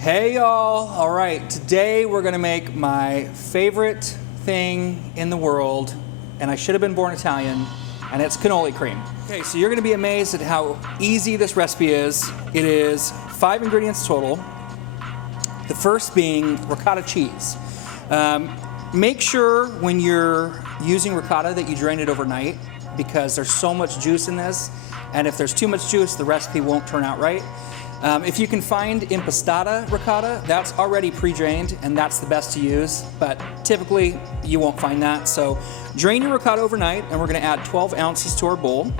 Hey y'all, all right, today we're gonna make my favorite thing in the world, and I should have been born Italian, and it's cannoli cream. Okay, so you're gonna be amazed at how easy this recipe is. It is 5 ingredients total. The first being ricotta cheese. Make sure when you're using ricotta that you drain it overnight because there's so much juice in this, and if there's too much juice, the recipe won't turn out right. If you can find impastata ricotta, that's already pre-drained and that's the best to use, but typically you won't find that. So drain your ricotta overnight, and we're gonna add 12 ounces to our bowl.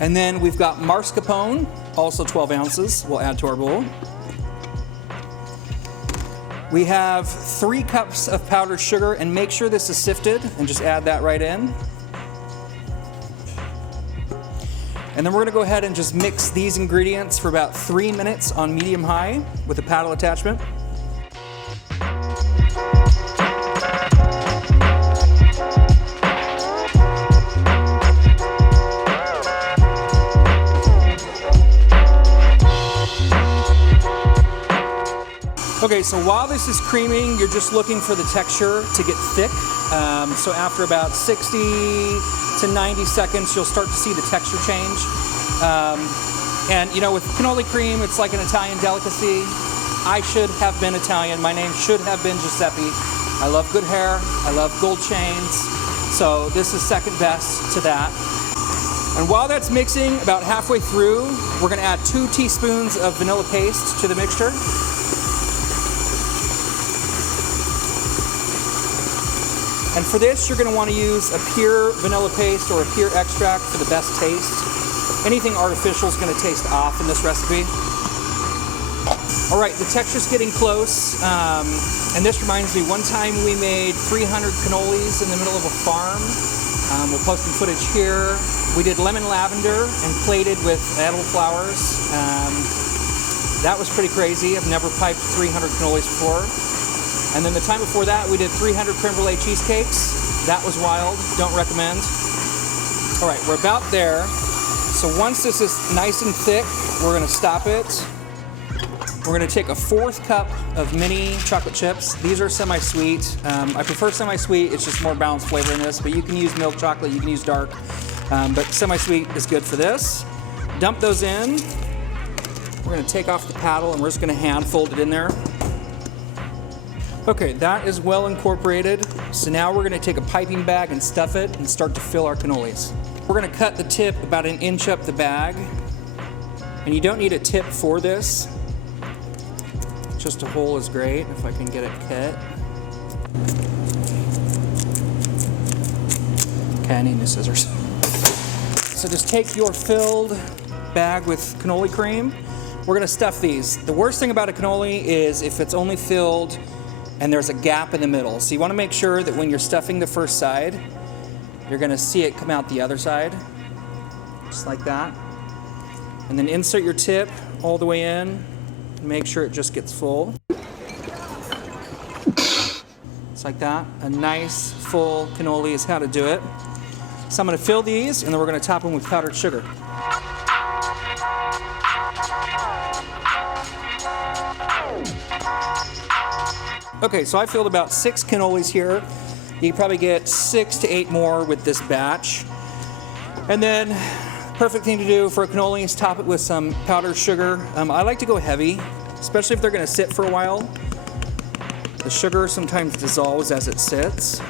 And then we've got mascarpone, also 12 ounces, we'll add to our bowl. We have 3 cups of powdered sugar, and make sure this is sifted, and just add that right in. And then we're gonna go ahead and just mix these ingredients for about 3 minutes on medium-high with a paddle attachment. Okay, so while this is creaming, you're just looking for the texture to get thick. So after about 60 to 90 seconds, you'll start to see the texture change. And you know, with cannoli cream, it's like an Italian delicacy. I should have been Italian. My name should have been Giuseppe. I love good hair. I love gold chains. So this is second best to that. And while that's mixing, about halfway through, we're gonna add 2 teaspoons of vanilla paste to the mixture. And for this, you're gonna wanna use a pure vanilla paste or a pure extract for the best taste. Anything artificial is gonna taste off in this recipe. All right, the texture's getting close. And this reminds me, one time we made 300 cannolis in the middle of a farm. We'll post some footage here. We did lemon lavender and plated with edible flowers. That was pretty crazy. I've never piped 300 cannolis before. And then the time before that, we did 300 creme brulee cheesecakes. That was wild, don't recommend. All right, we're about there. So once this is nice and thick, we're gonna stop it. We're gonna take a 1/4 cup of mini chocolate chips. These are semi-sweet. I prefer semi-sweet, it's just more balanced flavor in this, but you can use milk chocolate, you can use dark, but semi-sweet is good for this. Dump those in. We're gonna take off the paddle and we're just gonna hand fold it in there. Okay, that is well incorporated. So now we're gonna take a piping bag and stuff it and start to fill our cannolis. We're gonna cut the tip about 1 inch up the bag. And you don't need a tip for this. Just a hole is great, if I can get it cut. Okay, I need new scissors. So just take your filled bag with cannoli cream. We're gonna stuff these. The worst thing about a cannoli is if it's only filled and there's a gap in the middle. So you wanna make sure that when you're stuffing the first side, you're gonna see it come out the other side, just like that. And then insert your tip all the way in, and make sure it just gets full. Just like that. A nice full cannoli is how to do it. So I'm gonna fill these, and then we're gonna top them with powdered sugar. Okay, so I filled about 6 cannolis here. You can probably get 6 to 8 more with this batch. And then, perfect thing to do for a cannoli is top it with some powdered sugar. I like to go heavy, especially if they're gonna sit for a while. The sugar sometimes dissolves as it sits.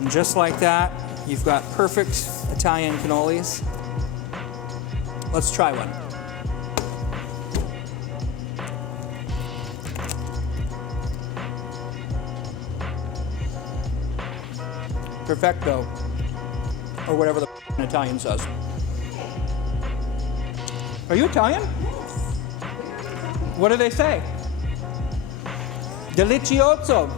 And just like that, you've got perfect Italian cannolis. Let's try one. Perfecto, or whatever the Italian says. Are you Italian? Yes. What do they say? Delicioso.